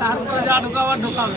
তারপরে যা ঢুকাবার ঢুকাবে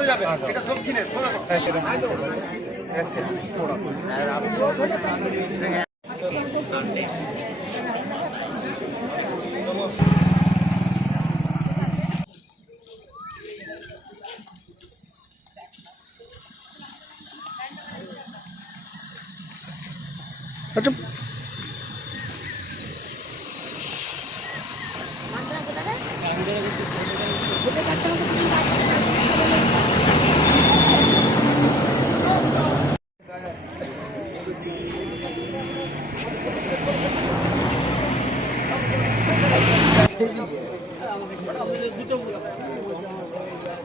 করে যাবে এটা দক্ষিণে আচ্ছা Gracias.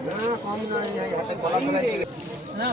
না কম না হাতে গলা গলায় না